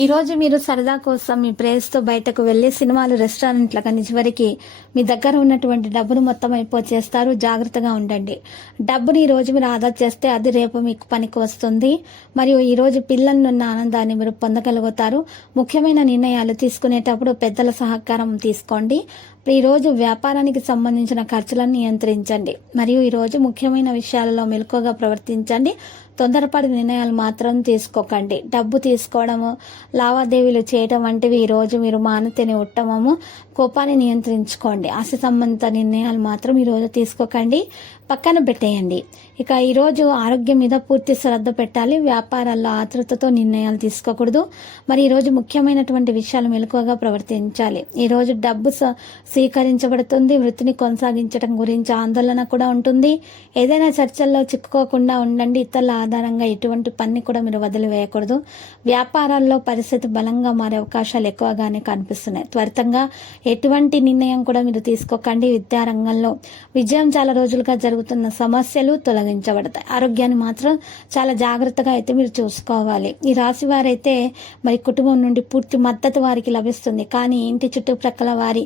ఈ రోజు మీరు సరదా కోసం మీ ప్రేయస్తో బయటకు వెళ్ళి సినిమాలు రెస్టారెంట్ల కానీ చివరికి మీ దగ్గర ఉన్నటువంటి డబ్బును మొత్తం అయిపోచేస్తారు. జాగ్రత్తగా ఉండండి. డబ్బుని ఈ రోజు మీరు ఆదా చేస్తే అది రేపు మీకు పనికి వస్తుంది. మరియు ఈ రోజు పిల్లలున్న ఆనందాన్ని మీరు పొందగలుగుతారు. ముఖ్యమైన నిర్ణయాలు తీసుకునేటప్పుడు పెద్దల సహకారం తీసుకోండి. ఈరోజు వ్యాపారానికి సంబంధించిన ఖర్చులను నియంత్రించండి. మరియు ఈరోజు ముఖ్యమైన విషయాలలో మెలకువగా ప్రవర్తించండి. తొందరపడి నిర్ణయాలు మాత్రం తీసుకోకండి. డబ్బు తీసుకోవడము లావాదేవీలు చేయడం వంటివి ఈరోజు మీరు మానతేనే ఉత్తమము. కోపాన్ని నియంత్రించుకోండి. ఆశ సంబంధిత నిర్ణయాలు మాత్రం ఈరోజు తీసుకోకండి. పక్కన పెట్టేయండి. ఇక ఈరోజు ఆరోగ్యం మీద పూర్తి శ్రద్ధ పెట్టాలి. వ్యాపారాల్లో ఆతృతతో నిర్ణయాలు తీసుకోకూడదు. మరి ఈరోజు ముఖ్యమైనటువంటి విషయాలు మెలకువగా ప్రవర్తించాలి. ఈరోజు డబ్బు స- స్వీకరించబడుతుంది. వృత్తిని కొనసాగించడం గురించి ఆందోళన కూడా ఉంటుంది. ఏదైనా చర్చల్లో చిక్కుకోకుండా ఉండండి. ఇతరుల ఆధారంగా ఎటువంటి పని కూడా మీరు వదిలివేయకూడదు. వ్యాపారాల్లో పరిస్థితి బలంగా మారే అవకాశాలు ఎక్కువగానే కనిపిస్తున్నాయి. త్వరితంగా ఎటువంటి నిర్ణయం కూడా మీరు తీసుకోకండి. విద్యారంగంలో విజయం చాలా రోజులుగా జరుగుతున్న సమస్యలు తొలగించబడతాయి. ఆరోగ్యాన్ని మాత్రం చాలా జాగ్రత్తగా అయితే మీరు చూసుకోవాలి. ఈ రాశి వారైతే మరి కుటుంబం నుండి పూర్తి మద్దతు వారికి లభిస్తుంది. కానీ ఇంటి చుట్టుప్రక్కల వారి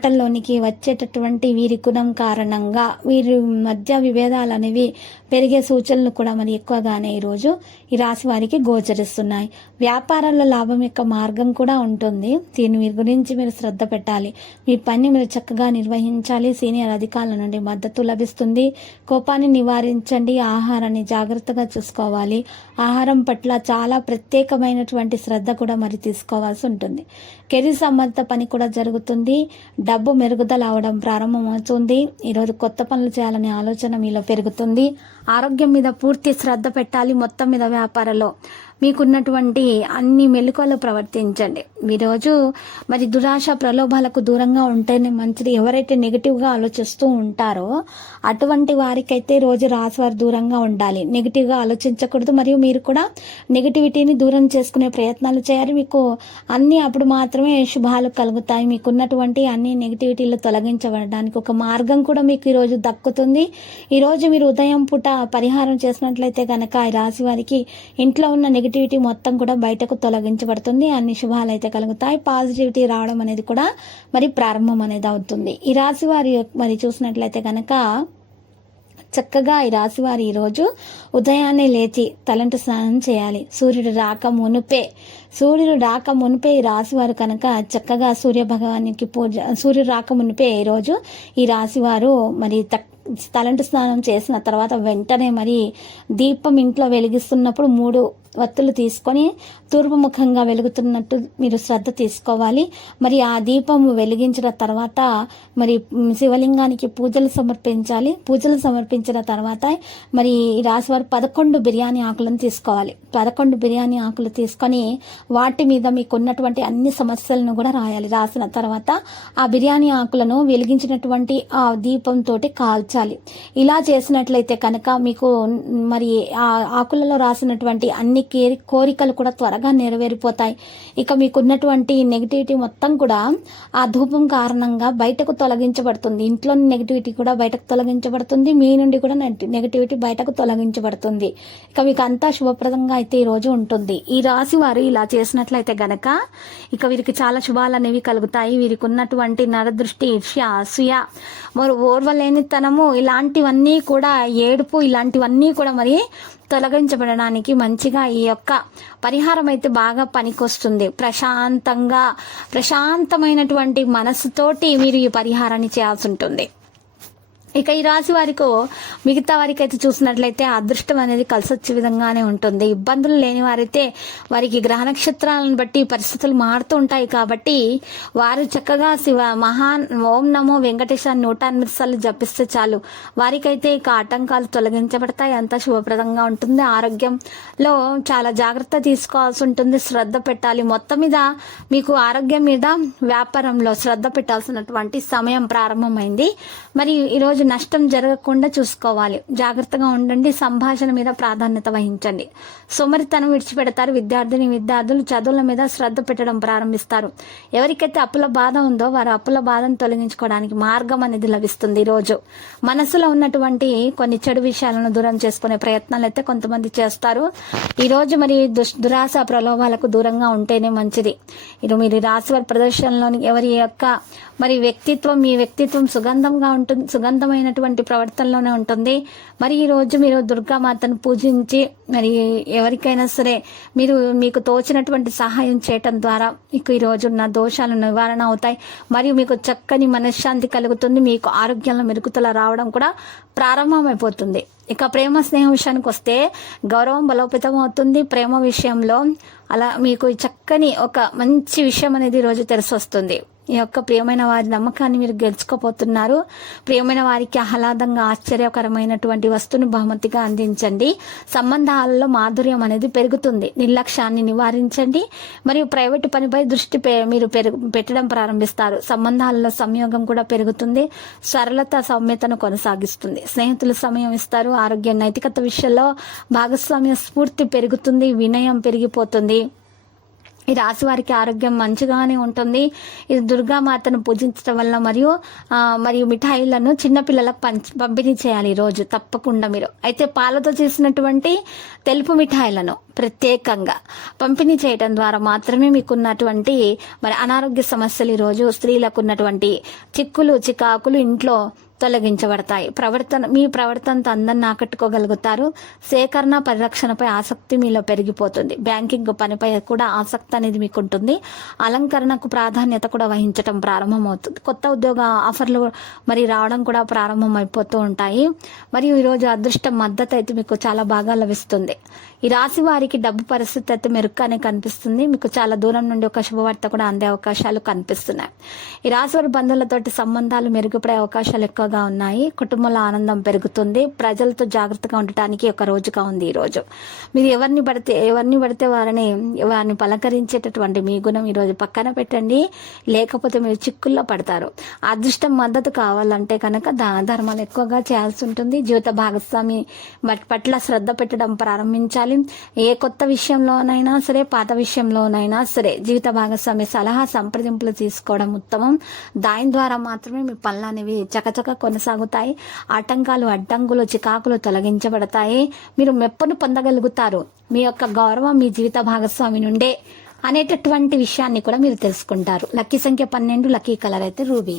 మాటల్లోనికి వచ్చేటటువంటి వీరి గుణం కారణంగా వీరి మధ్య విభేదాలు అనేవి పెరిగే సూచనలు కూడా మరి ఎక్కువగానే ఈరోజు ఈ రాశి వారికి గోచరిస్తున్నాయి. వ్యాపారాల్లో లాభం యొక్క మార్గం కూడా ఉంటుంది. దీని మీ గురించి మీరు శ్రద్ధ పెట్టాలి. మీ పని మీరు చక్కగా నిర్వహించాలి. సీనియర్ అధికారుల నుండి మద్దతు లభిస్తుంది. కోపాన్ని నివారించండి. ఆహారాన్ని జాగ్రత్తగా చూసుకోవాలి. ఆహారం పట్ల చాలా ప్రత్యేకమైనటువంటి శ్రద్ధ కూడా మరి తీసుకోవాల్సి ఉంటుంది. కెరీర్ సంబంధిత పని కూడా జరుగుతుంది. డబ్బు మెరుగుదల అవడం ప్రారంభమవుతుంది. ఈరోజు కొత్త పనులు చేయాలనే ఆలోచన మీలో పెరుగుతుంది. ఆరోగ్యం మీద పూర్తి శ్రద్ధ పెట్టాలి మొత్తం మీద వ్యాపారంలో. మీకున్నటువంటి అన్ని మెలకువలు ప్రవర్తించండి. ఈరోజు మరి దురాశ ప్రలోభాలకు దూరంగా ఉంటేనే మంచిది. ఎవరైతే నెగిటివ్గా ఆలోచిస్తూ ఉంటారో అటువంటి వారికైతే రోజు రాశివారు దూరంగా ఉండాలి. నెగిటివ్గా ఆలోచించకూడదు. మరియు మీరు కూడా నెగిటివిటీని దూరం చేసుకునే ప్రయత్నాలు చేయాలి. మీకు అన్ని అప్పుడు మాత్రమే శుభాలు కలుగుతాయి. మీకున్నటువంటి అన్ని నెగిటివిటీలు తొలగించబడడానికి ఒక మార్గం కూడా మీకు ఈరోజు దక్కుతుంది. ఈరోజు మీరు ఉదయం పూట పరిహారం చేసినట్లయితే కనుక ఈ రాశి వారికి ఇంట్లో ఉన్న నెగిటివిటీ మొత్తం కూడా బయటకు తొలగించబడుతుంది. అన్ని శుభాలు అయితే కలుగుతాయి. పాజిటివిటీ రావడం అనేది కూడా మరి ప్రారంభం అనేది అవుతుంది. ఈ రాశి వారి మరి చూసినట్లయితే కనుక చక్కగా ఈ రాశివారు ఈరోజు ఉదయాన్నే లేచి తలంటు స్నానం చేయాలి. సూర్యుడు రాక మునుపే సూర్యుడు రాక మునిపే ఈ రాశివారు కనుక చక్కగా సూర్య భగవానికి పూజ సూర్యుడు రాక మునిపే ఈరోజు ఈ రాశివారు మరి తక్కువ తలంటు స్నానం చేసిన తర్వాత వెంటనే మరి దీపం ఇంట్లో వెలిగిస్తున్నప్పుడు మూడు వత్తులు తీసుకొని తూర్పుముఖంగా వెలుగుతున్నట్టు మీరు శ్రద్ధ తీసుకోవాలి. మరి ఆ దీపం వెలిగించిన తర్వాత మరి శివలింగానికి పూజలు సమర్పించాలి. పూజలు సమర్పించిన తర్వాత మరి ఈ రాశివారు పదకొండు బిర్యానీ ఆకులను తీసుకోవాలి. పదకొండు బిర్యానీ ఆకులు తీసుకొని వాటి మీద మీకు ఉన్నటువంటి అన్ని సమస్యలను కూడా రాయాలి. రాసిన తర్వాత ఆ బిర్యానీ ఆకులను వెలిగించినటువంటి ఆ దీపంతో కాల్చాలి. ఇలా చేసినట్లయితే కనుక మీకు మరి ఆ ఆకులలో రాసినటువంటి అన్ని కేరి కోరికలు కూడా త్వరగా నెరవేరిపోతాయి. ఇక మీకున్నటువంటి నెగిటివిటీ మొత్తం కూడా ఆ ధూపం కారణంగా బయటకు తొలగించబడుతుంది. ఇంట్లోని నెగిటివిటీ కూడా బయటకు తొలగించబడుతుంది. మీ నుండి కూడా నెగిటివిటీ బయటకు తొలగించబడుతుంది. ఇక మీకు అంతా శుభప్రదంగా అయితే ఈ రోజు ఉంటుంది. ఈ రాశి వారు ఇలా చేసినట్లయితే గనక ఇక వీరికి చాలా శుభాలు అనేవి కలుగుతాయి. వీరికి ఉన్నటువంటి నరదృష్టి ఈర్ష్య అసూయ మరి ఓర్వలేనితనము ఇలాంటివన్నీ కూడా ఏడుపు ఇలాంటివన్నీ కూడా మరి తొలగించబడడానికి మంచిగా ఈ యొక్క పరిహారం అయితే బాగా పనికొస్తుంది. ప్రశాంతంగా ప్రశాంతమైనటువంటి మనసుతోటి మీరు ఈ పరిహారాన్ని చేయాల్సి ఉంటుంది. ఇక ఈ రాశి వారికి మిగతా వారికి అయితే చూసినట్లయితే అదృష్టం అనేది కలిసి వచ్చే విధంగానే ఉంటుంది. ఇబ్బందులు లేని వారైతే వారికి గ్రహ నక్షత్రాలను బట్టి పరిస్థితులు మారుతూ ఉంటాయి కాబట్టి వారు చక్కగా శివ మహాన్ ఓం నమో వెంకటేశాన్ని నూట ఎనిమిది సార్లు జపిస్తే చాలు. వారికైతే ఇక ఆటంకాలు తొలగించబడతాయి. అంతా శుభప్రదంగా ఉంటుంది. ఆరోగ్యంలో చాలా జాగ్రత్త తీసుకోవాల్సి ఉంటుంది. శ్రద్ధ పెట్టాలి. మొత్తం మీద మీకు ఆరోగ్యం మీద వ్యాపారంలో శ్రద్ధ పెట్టాల్సినటువంటి సమయం ప్రారంభమైంది. మరి ఈరోజు నష్టం జరగకుండా చూసుకోవాలి. జాగ్రత్తగా ఉండండి. సంభాషణ మీద ప్రాధాన్యత వహించండి. సోమరితనం విడిచిపెడతారు విద్యార్థిని. విద్యార్థులు చదువుల మీద శ్రద్ధ పెట్టడం ప్రారంభిస్తారు. ఎవరికైతే అప్పుల బాధ ఉందో వారు అప్పుల బాధను తొలగించుకోవడానికి మార్గం అనేది లభిస్తుంది ఈరోజు. మనసులో ఉన్నటువంటి కొన్ని చెడు విషయాలను దూరం చేసుకునే ప్రయత్నాలు అయితే కొంతమంది చేస్తారు. ఈరోజు మరి దుష్ దురాశ ప్రలోభాలకు దూరంగా ఉంటేనే మంచిది. ఇది మీరు రాశి వారి ప్రదర్శనలోని ఎవరి యొక్క మరి వ్యక్తిత్వం మీ వ్యక్తిత్వం సుగంధంగా ఉంటుంది సుగంధం సుగంధమైనటువంటి ప్రవర్తనలోనే ఉంటుంది. మరి ఈరోజు మీరు దుర్గామాతను పూజించి మరి ఎవరికైనా సరే మీరు మీకు తోచినటువంటి సహాయం చేయటం ద్వారా మీకు ఈ ఉన్న దోషాలు నివారణ అవుతాయి. మరియు మీకు చక్కని మనశ్శాంతి కలుగుతుంది. మీకు ఆరోగ్యంలో మెరుగుదల రావడం కూడా ప్రారంభమైపోతుంది. ఇక ప్రేమ స్నేహం విషయానికి వస్తే గౌరవం బలోపేతం అవుతుంది ప్రేమ విషయంలో అలా మీకు చక్కని ఒక మంచి విషయం అనేది ఈరోజు తెలిసి వస్తుంది యొక్క ప్రియమైన వారి నమ్మకాన్ని మీరు గెలుచుకోపోతున్నారు. ప్రియమైన వారికి ఆహ్లాదంగా ఆశ్చర్యకరమైనటువంటి వస్తువును బహుమతిగా అందించండి. సంబంధాలలో మాధుర్యం అనేది పెరుగుతుంది. నిర్లక్ష్యాన్ని నివారించండి. మరియు ప్రైవేటు పనిపై దృష్టి మీరు పెరుగు పెట్టడం ప్రారంభిస్తారు. సంబంధాలలో సంయోగం కూడా పెరుగుతుంది. సరళత సౌమ్యతను కొనసాగిస్తుంది. స్నేహితులు సమయం ఇస్తారు. ఆరోగ్య నైతికత విషయంలో భాగస్వామ్య స్ఫూర్తి పెరుగుతుంది. వినయం పెరిగిపోతుంది. ఈ రాశి వారికి ఆరోగ్యం మంచిగానే ఉంటుంది. ఇది దుర్గామాతను పూజించడం వల్ల మరియు మరియు మిఠాయిలను చిన్నపిల్లలకు పంచ్ పంపిణీ చేయాలి ఈరోజు రోజు. తప్పకుండా మీరు. అయితే పాలతో చేసినటువంటి తెలుపు మిఠాయిలను ప్రత్యేకంగా పంపిణీ చేయడం ద్వారా మాత్రమే మీకు ఉన్నటువంటి మరి అనారోగ్య సమస్యలు ఈరోజు స్త్రీలకు ఉన్నటువంటి చిక్కులు చికాకులు ఇంట్లో తొలగించబడతాయి. ప్రవర్తన మీ ప్రవర్తనతో అందరిని ఆకట్టుకోగలుగుతారు. సేకరణ పరిరక్షణపై ఆసక్తి మీలో పెరిగిపోతుంది. బ్యాంకింగ్ పనిపై కూడా ఆసక్తి అనేది మీకు ఉంటుంది అలంకరణకు ప్రాధాన్యత కూడా వహించడం ప్రారంభమవుతుంది. కొత్త ఉద్యోగ ఆఫర్లు మరి రావడం కూడా ప్రారంభం అయిపోతూ ఉంటాయి. మరియు ఈరోజు అదృష్టం మద్దతు అయితే మీకు చాలా బాగా లభిస్తుంది. ఈ రాశి వారికి డబ్బు పరిస్థితి అయితే మెరుగ్గానే కనిపిస్తుంది. మీకు చాలా దూరం నుండి ఒక శుభవార్త కూడా అందే అవకాశాలు కనిపిస్తున్నాయి. ఈ రాశి వారి బంధువులతోటి సంబంధాలు మెరుగుపడే అవకాశాలు ఎక్కువ ఎక్కువగా ఉన్నాయి. కుటుంబంలో ఆనందం పెరుగుతుంది. ప్రజలతో జాగ్రత్తగా ఉండటానికి ఒక రోజుగా ఉంది ఈ రోజు. మీరు ఎవరిని పడితే ఎవరిని పడితే వారిని వారిని పలకరించేటటువంటి మీ గుణం ఈరోజు పక్కన పెట్టండి. లేకపోతే మీరు చిక్కుల్లో పడతారు. అదృష్టం మద్దతు కావాలంటే కనుక దాన ధర్మాలు ఎక్కువగా చేయాల్సి ఉంటుంది. జీవిత భాగస్వామి పట్ల శ్రద్ధ పెట్టడం ప్రారంభించాలి. ఏ కొత్త విషయంలోనైనా సరే పాత విషయంలోనైనా సరే జీవిత భాగస్వామి సలహా సంప్రదింపులు తీసుకోవడం ఉత్తమం. దాని ద్వారా మాత్రమే మీ పనులు అనేవి చకచక కొనసాగుతాయి. ఆటంకాలు అడ్డంకులు చికాకులు తొలగించబడతాయి. మీరు మెప్పును పొందగలుగుతారు. మీ యొక్క గౌరవం మీ జీవిత భాగస్వామి నుండే అనేటటువంటి విషయాన్ని కూడా మీరు తెలుసుకుంటారు. లక్కీ సంఖ్య పన్నెండు లక్కీ కలర్ అయితే రూబీ.